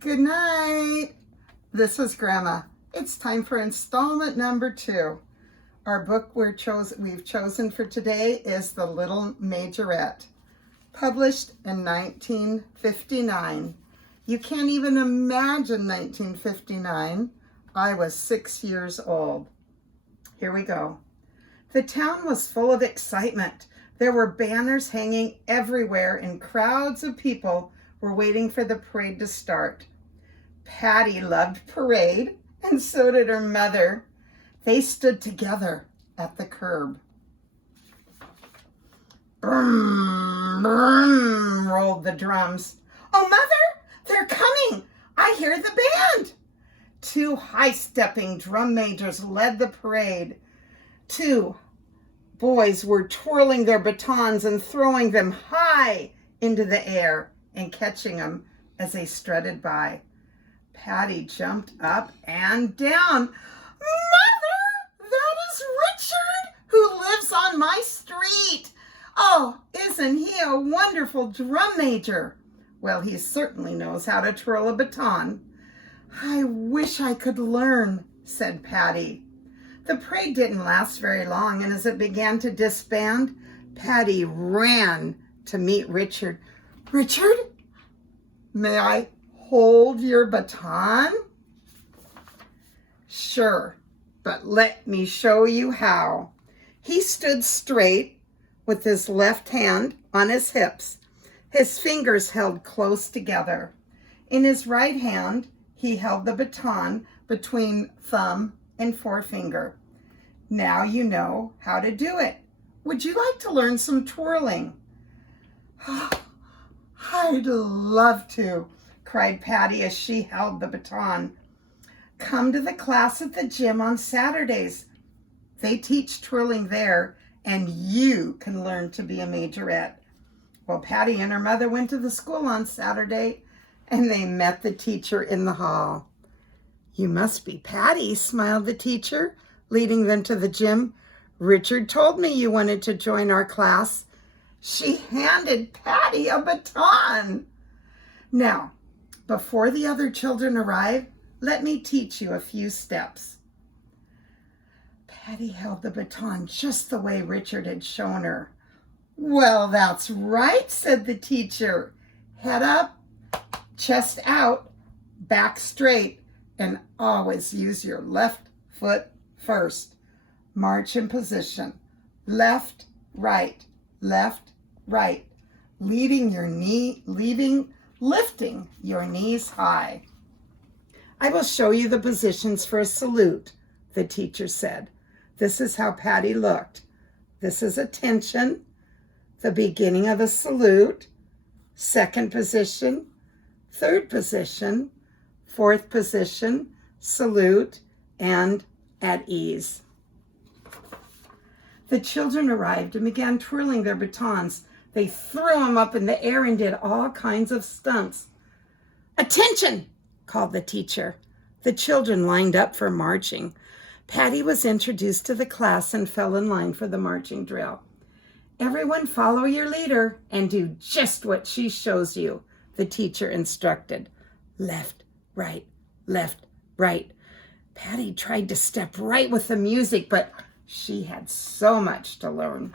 Good night. This is Grandma. It's time for installment number 2. Our book we've chosen for today is The Little Majorette, published in 1959. You can't even imagine 1959. I was 6 years old. Here we go. The town was full of excitement. There were banners hanging everywhere and crowds of people were waiting for the parade to start. Patty loved parade, and so did her mother. They stood together at the curb. Brum, brum, rolled the drums. Oh, Mother, they're coming. I hear the band. 2 high-stepping drum majors led the parade. 2 boys were twirling their batons and throwing them high into the air and catching them as they strutted by. Patty jumped up and down. Mother, that is Richard, who lives on my street. Oh, isn't he a wonderful drum major? Well, he certainly knows how to twirl a baton. I wish I could learn, said Patty. The parade didn't last very long, and as it began to disband, Patty ran to meet Richard. Richard, may I hold your baton? Sure, but let me show you how. He stood straight with his left hand on his hips, his fingers held close together. In his right hand, he held the baton between thumb and forefinger. Now you know how to do it. Would you like to learn some twirling? I'd love to, cried Patty as she held the baton. Come to the class at the gym on Saturdays. They teach twirling there, and you can learn to be a majorette. Well, Patty and her mother went to the school on Saturday, and they met the teacher in the hall. You must be Patty, smiled the teacher, leading them to the gym. Richard told me you wanted to join our class. She handed Patty a baton. Now, before the other children arrive, let me teach you a few steps. Patty held the baton just the way Richard had shown her. Well, that's right, said the teacher. Head up, chest out, back straight, and always use your left foot first. March in position. Left, right, lifting your knees high. I will show you the positions for a salute, the teacher said. This is how Patty looked. This is attention, the beginning of a salute, second position, third position, fourth position, salute, and at ease. The children arrived and began twirling their batons. They threw them up in the air and did all kinds of stunts. Attention, called the teacher. The children lined up for marching. Patty was introduced to the class and fell in line for the marching drill. Everyone follow your leader and do just what she shows you, the teacher instructed. Left, right, left, right. Patty tried to step right with the music, but she had so much to learn.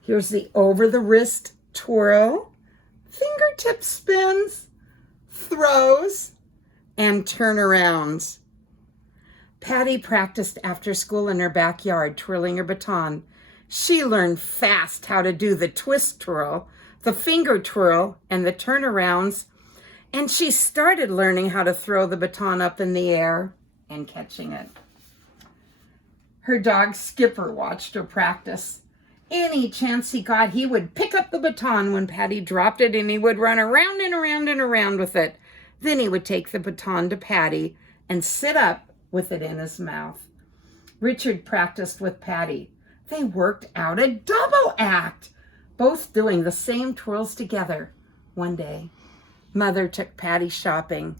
Here's the over-the-wrist twirl, fingertip spins, throws, and turnarounds. Patty practiced after school in her backyard, twirling her baton. She learned fast how to do the twist twirl, the finger twirl, and the turnarounds, and she started learning how to throw the baton up in the air and catching it. Her dog Skipper watched her practice. Any chance he got, he would pick up the baton when Patty dropped it, and he would run around and around and around with it. Then he would take the baton to Patty and sit up with it in his mouth. Richard practiced with Patty. They worked out a double act, both doing the same twirls together. One day, Mother took Patty shopping.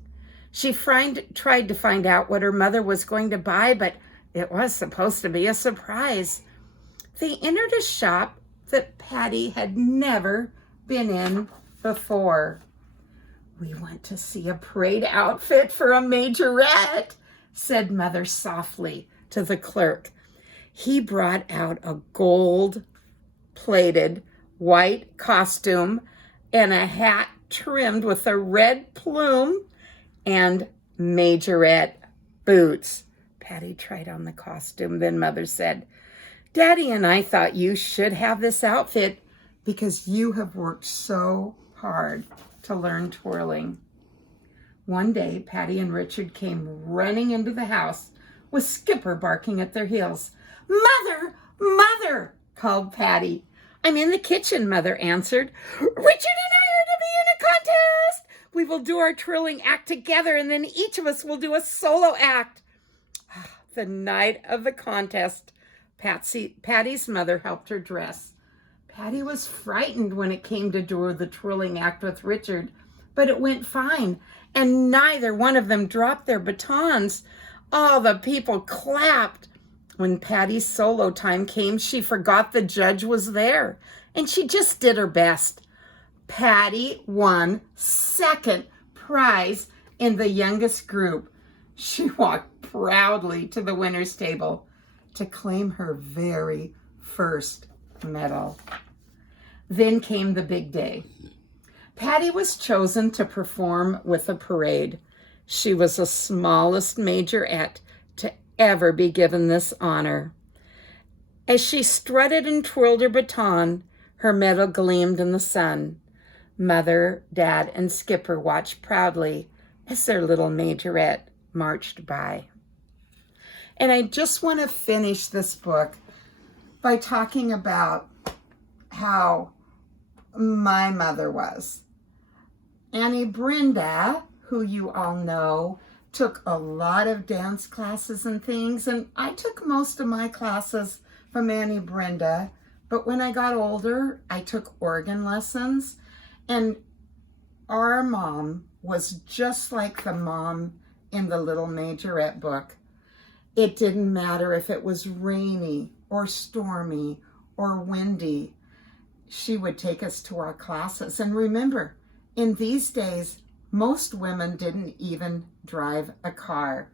She tried to find out what her mother was going to buy, but it was supposed to be a surprise. They entered a shop that Patty had never been in before. We went to see a parade outfit for a majorette, said Mother softly to the clerk. He brought out a gold-plated white costume and a hat trimmed with a red plume and majorette boots. Patty tried on the costume. Then Mother said, Daddy and I thought you should have this outfit because you have worked so hard to learn twirling. One day, Patty and Richard came running into the house with Skipper barking at their heels. Mother, Mother, called Patty. I'm in the kitchen, Mother answered. Richard and I are to be in a contest. We will do our twirling act together, and then each of us will do a solo act. The night of the contest, Patty's mother helped her dress. Patty was frightened when it came to do the twirling act with Richard, but it went fine, and neither one of them dropped their batons. All the people clapped. When Patty's solo time came, she forgot the judge was there, and she just did her best. Patty won second prize in the youngest group. She walked proudly to the winner's table to claim her very first medal. Then came the big day. Patty was chosen to perform with the parade. She was the smallest majorette to ever be given this honor. As she strutted and twirled her baton, her medal gleamed in the sun. Mother, Dad, and Skipper watched proudly as their little majorette marched by. And I just want to finish this book by talking about how my mother was. Annie Brenda, who you all know, took a lot of dance classes and things, and I took most of my classes from Annie Brenda, but when I got older, I took organ lessons, and our mom was just like the mom in the Little Majorette book. It didn't matter if it was rainy or stormy or windy. She would take us to our classes. And remember, in these days, most women didn't even drive a car.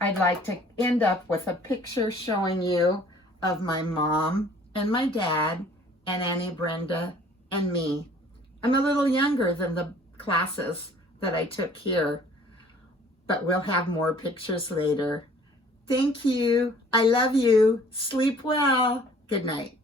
I'd like to end up with a picture showing you of my mom and my dad and Annie Brenda and me. I'm a little younger than the classes that I took here, but we'll have more pictures later. Thank you. I love you. Sleep well. Good night.